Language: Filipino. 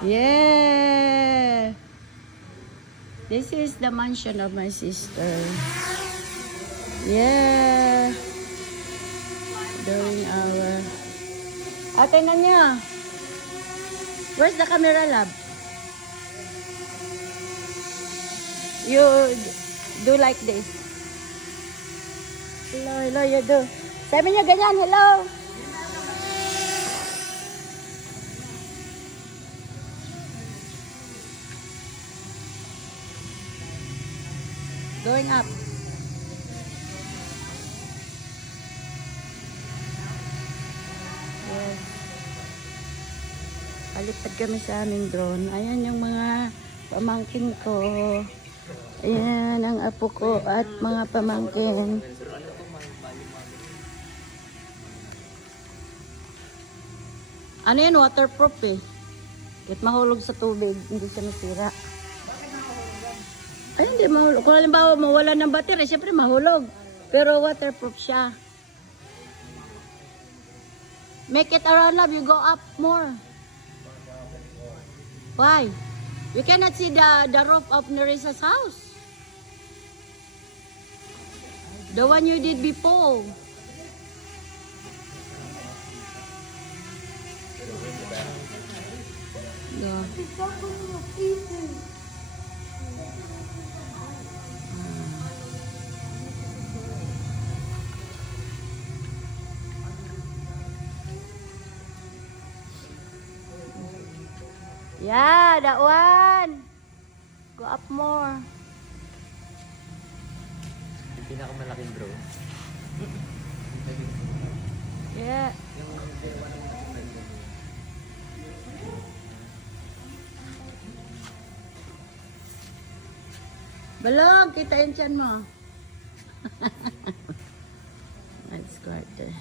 Yeah. This is the mansion of my sister. Yeah. Doing our... Ate na niya. Where's the camera, lab? You do like this. Hello, hello, you do. Sabi niya ganyan, hello. Going up. Yes. Palipad kami sa aming drone. Ayan yung mga pamangkin ko. Ayan ang apo ko at mga pamangkin. Ano yan? Waterproof eh. Kahit mahulog sa tubig, hindi siya masira. Ay, hindi mahulog. Kung halimbawa mawala ng battery, syempre mahulog. Pero waterproof siya. Make it around, love. You go up more. Why? You cannot see the roof of Nerissa's house. The one you did before. Yeah. Yeah, that one. Go up more. Yung pinakamalaking drone. Yeah. Balog, kita yung tiyan mo. Let's go right there.